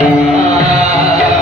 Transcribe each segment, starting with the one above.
Thank.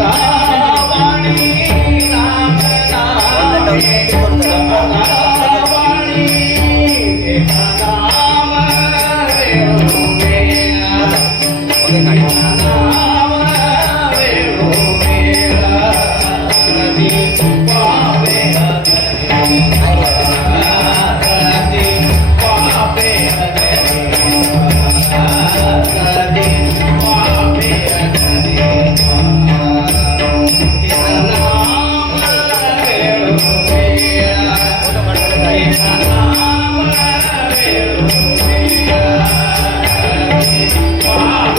Mata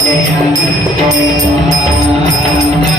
Thank you.